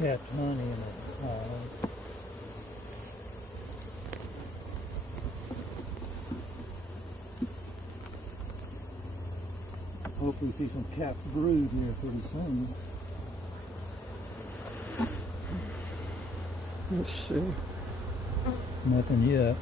capped honey in the hive. Hopefully see some capped brood here pretty soon. Let's see. Nothing yet.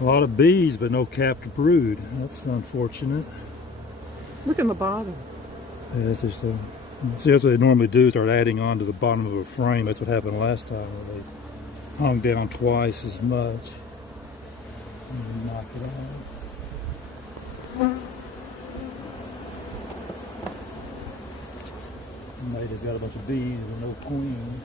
A lot of bees, but no capped brood. That's unfortunate. Look in the bottom. Yeah, it's just a, see, that's what they normally do, start adding on to the bottom of a frame. That's what happened last time, where they hung down twice as much. And knock it out. And they just got a bunch of bees with no queen.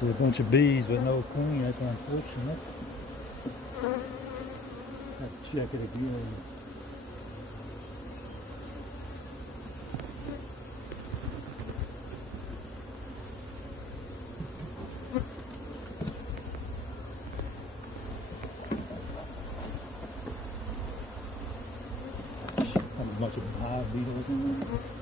See a bunch of bees but no queen. That's unfortunate. Have to check it again. A bunch of hive beetles in there.